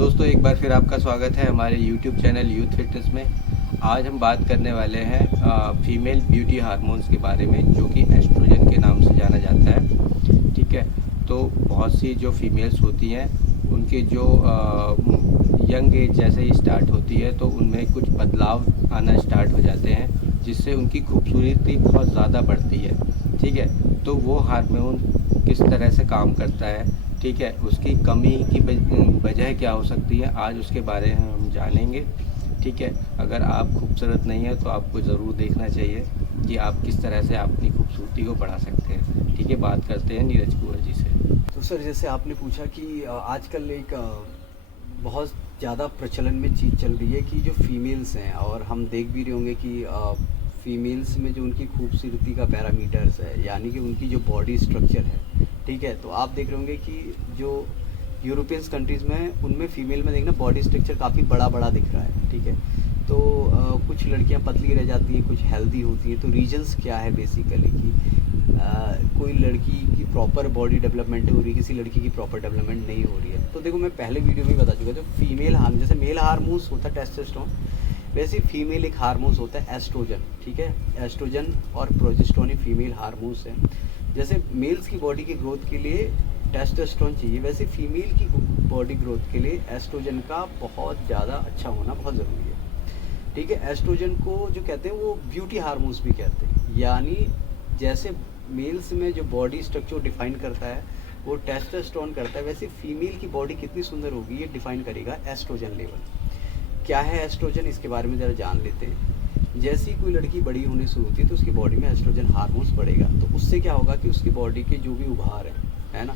दोस्तों एक बार फिर आपका स्वागत है हमारे YouTube चैनल यूथ फिटनेस में। आज हम बात करने वाले हैं फीमेल ब्यूटी हार्मोन्स के बारे में, जो कि एस्ट्रोजन के नाम से जाना जाता है। ठीक है, तो बहुत सी जो फीमेल्स होती हैं उनके जो यंग एज जैसे ही स्टार्ट होती है तो उनमें कुछ बदलाव आना स्टार्ट हो जाते हैं, जिससे उनकी खूबसूरती बहुत ज़्यादा बढ़ती है। ठीक है, तो वो हार्मोन किस तरह से काम करता है, ठीक है, उसकी कमी की वजह क्या हो सकती है, आज उसके बारे में हम जानेंगे। ठीक है, अगर आप खूबसूरत नहीं है तो आपको ज़रूर देखना चाहिए कि आप किस तरह से अपनी खूबसूरती को बढ़ा सकते हैं। ठीक है, बात करते हैं नीरज कुंवर जी से। तो सर, जैसे आपने पूछा कि आजकल एक बहुत ज़्यादा प्रचलन में चीज़ चल रही है कि जो फीमेल्स हैं, और हम देख भी रहे होंगे कि फीमेल्स में जो उनकी खूबसूरती का पैरामीटर्स है, यानी कि उनकी जो बॉडी स्ट्रक्चर है, ठीक है, तो आप देख रहे होंगे कि जो यूरोपियंस कंट्रीज़ में उनमें फ़ीमेल में देखना बॉडी स्ट्रक्चर काफ़ी बड़ा बड़ा दिख रहा है। ठीक है, तो कुछ लड़कियां पतली रह जाती हैं, कुछ हेल्दी होती हैं। तो रीजंस क्या है बेसिकली कि कोई लड़की की प्रॉपर बॉडी डेवलपमेंट हो रही है, किसी लड़की की प्रॉपर डेवलपमेंट नहीं हो रही है। तो देखो, मैं पहले वीडियो में बता चुका था, फीमेल हार्मोन जैसे मेल हार्मोन्स होता है टेस्टोस्टेरोन, वैसे फीमेल एक हार्मोन्स होता है एस्ट्रोजन। ठीक है, एस्ट्रोजन और प्रोजेस्टेरोन फीमेल हार्मोन्स हैं। जैसे मेल्स की बॉडी की ग्रोथ के लिए टेस्टोस्टेरोन चाहिए, वैसे फीमेल की बॉडी ग्रोथ के लिए एस्ट्रोजन का बहुत ज़्यादा अच्छा होना बहुत ज़रूरी है। ठीक है, एस्ट्रोजन को जो कहते हैं वो ब्यूटी हार्मोन्स भी कहते हैं, यानी जैसे मेल्स में जो बॉडी स्ट्रक्चर डिफाइन करता है वो टेस्टोस्टेरोन करता है, वैसे फीमेल की बॉडी कितनी सुंदर होगी ये डिफाइन करेगा एस्ट्रोजन लेवल। क्या है एस्ट्रोजन, इसके बारे में ज़रा जान लेते हैं। जैसे ही कोई लड़की बड़ी होने शुरू होती है तो उसकी बॉडी में एस्ट्रोजन हार्मोन्स बढ़ेगा, तो उससे क्या होगा कि उसकी बॉडी के जो भी उभार है ना,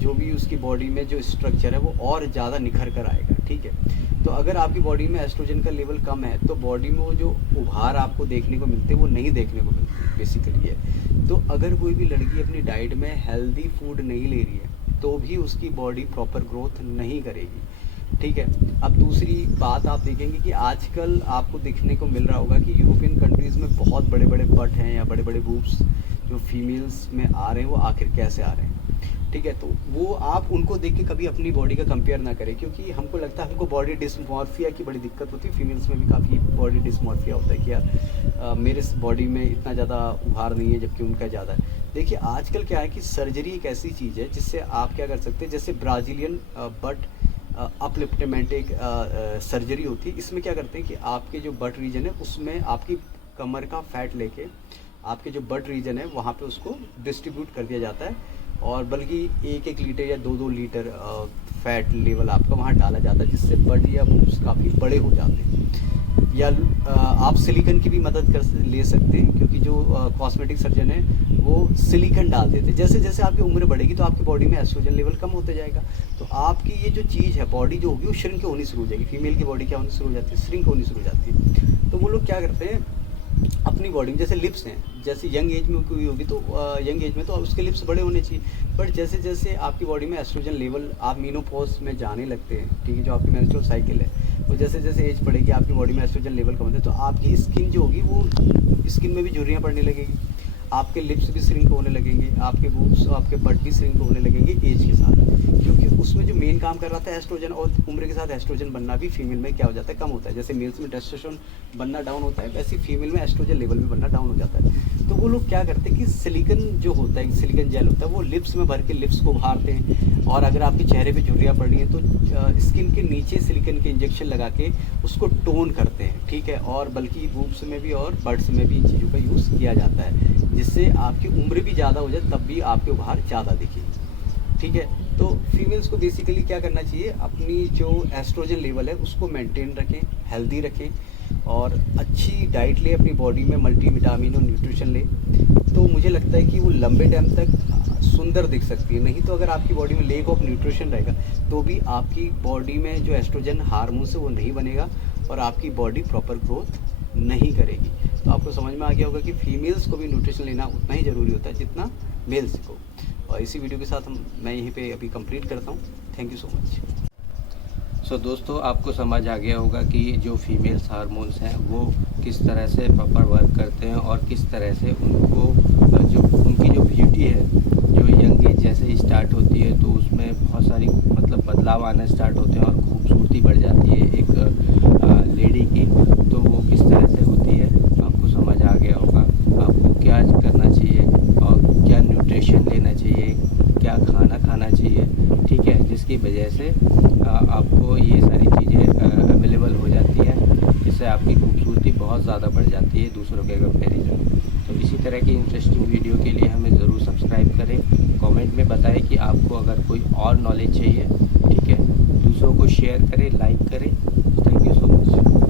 जो भी उसकी बॉडी में जो स्ट्रक्चर है वो और ज़्यादा निखर कर आएगा। ठीक है, तो अगर आपकी बॉडी में एस्ट्रोजन का लेवल कम है तो बॉडी में वो जो उभार आपको देखने को मिलते हैं वो नहीं देखने को मिलते बेसिकली है। तो अगर कोई भी लड़की अपनी डाइट में हेल्दी फूड नहीं ले रही है तो भी उसकी बॉडी प्रॉपर ग्रोथ नहीं करेगी। ठीक है, अब दूसरी बात आप देखेंगे कि आजकल आपको देखने को मिल रहा होगा कि यूरोपियन कंट्रीज़ में बहुत बड़े बड़े बट हैं या बड़े बड़े बूब्स जो फीमेल्स में आ रहे हैं, वो आखिर कैसे आ रहे हैं। ठीक है, तो वो आप उनको देख के कभी अपनी बॉडी का कंपेयर ना करें, क्योंकि हमको लगता है हमको बॉडी डिस्मॉर्फिया की बड़ी दिक्कत होती है। फीमेल्स में भी काफ़ी बॉडी डिस्मॉर्फिया होता है कि यार मेरे बॉडी में इतना ज़्यादा उभार नहीं है जबकि उनका ज़्यादा है। देखिए, आजकल क्या है कि सर्जरी एक ऐसी चीज़ है जिससे आप क्या कर सकते हैं, जैसे ब्राज़ीलियन बट अपलिफ्टमेंट एक सर्जरी होती है। इसमें क्या करते हैं कि आपके जो बट रीजन है उसमें आपकी कमर का फैट लेके आपके जो बट रीजन है वहाँ पे उसको डिस्ट्रीब्यूट कर दिया जाता है, और बल्कि 1-1 लीटर या 2-2 लीटर फैट लेवल आपका वहाँ डाला जाता है, जिससे बट या बूब्स काफ़ी बड़े हो जाते हैं। या आप सिलिकन की भी मदद ले सकते हैं, क्योंकि जो कॉस्मेटिक सर्जन है वो सिलिकन डाल देते हैं। जैसे जैसे आपकी उम्र बढ़ेगी तो आपकी बॉडी में एस्ट्रोजन लेवल कम होते जाएगा, तो आपकी ये जो चीज़ है बॉडी जो होगी वो श्रिंक होनी शुरू हो जाएगी। फीमेल की बॉडी क्या होनी शुरू हो जाती है, श्रिंक होनी शुरू हो जाती है। तो वो लोग क्या करते हैं अपनी बॉडी में, जैसे लिप्स हैं, जैसे यंग एज में कोई होगी तो यंग एज में तो उसके लिप्स बड़े होने चाहिए, बट जैसे जैसे आपकी बॉडी में एस्ट्रोजन लेवल आप मीनोपॉज में जाने लगते हैं, ठीक है, जो आपकी मेंस्ट्रुअल साइकिल है, तो जैसे जैसे एज बढ़ेगी आपकी बॉडी में एस्ट्रोजन लेवल कम होता है, तो आपकी स्किन जो होगी वो स्किन में भी झुर्रियाँ पड़ने लगेगी, आपके लिप्स भी श्रिंक होने लगेंगे, आपके बूब्स और आपके बट भी श्रिंक होने लगेंगे एज के साथ, क्योंकि उसमें जो मेन काम कर रहा था एस्ट्रोजन, और उम्र के साथ एस्ट्रोजन बनना भी फीमेल में क्या हो जाता है, कम होता है। जैसे मेल्स में टेस्टोस्टेरोन बनना डाउन होता है, वैसे फीमेल में एस्ट्रोजन लेवल भी बनना डाउन हो जाता है। तो वो लोग क्या करते हैं कि सिलिकन जो होता है, सिलिकन जेल होता है, वो लिप्स में भर के लिप्स को उभारते हैं, और अगर आपके चेहरे पे झुर्रियाँ पड़ रही हैं तो स्किन के नीचे सिलिकन के इंजेक्शन लगा के उसको टोन करते हैं। ठीक है, और बल्कि बूब्स में भी और बड्स में भी इन चीज़ों का यूज़ किया जाता है, जिससे आपकी उम्र भी ज़्यादा हो जाए तब भी आपके उभार ज़्यादा दिखे। ठीक है, तो फीमेल्स को बेसिकली क्या करना चाहिए, अपनी जो एस्ट्रोजन लेवल है उसको मेंटेन रखें, हेल्दी रखें, और अच्छी डाइट ले, अपनी बॉडी में मल्टीविटामिन और न्यूट्रिशन ले, तो मुझे लगता है कि वो लंबे टाइम तक सुंदर दिख सकती है। नहीं तो अगर आपकी बॉडी में लेक ऑफ न्यूट्रिशन रहेगा तो भी आपकी बॉडी में जो एस्ट्रोजन हार्मोन्स है वो नहीं बनेगा और आपकी बॉडी प्रॉपर ग्रोथ नहीं करेगी। तो आपको समझ में आ गया होगा कि फीमेल्स को भी न्यूट्रिशन लेना उतना ही ज़रूरी होता है जितना मेल्स को। और इसी वीडियो के साथ मैं यहीं पे अभी कंप्लीट करता हूँ। Thank you so much. So दोस्तों, आपको समझ आ गया होगा कि जो फीमेल्स हार्मोन्स हैं वो किस तरह से प्रॉपर वर्क करते हैं, और किस तरह से उनको जो उनकी जो ब्यूटी है, जो यंग एज जैसे ही स्टार्ट होती है तो उसमें बहुत सारी बदलाव आना स्टार्ट होते हैं और खूबसूरती वजह से आपको ये सारी चीज़ें अवेलेबल हो जाती हैं, जिससे आपकी खूबसूरती बहुत ज़्यादा बढ़ जाती है दूसरों के कंपैरिजन। तो इसी तरह की इंटरेस्टिंग वीडियो के लिए हमें ज़रूर सब्सक्राइब करें। कमेंट में बताएं कि आपको अगर कोई और नॉलेज चाहिए, ठीक है, दूसरों को शेयर करें, लाइक करें। Thank you so much.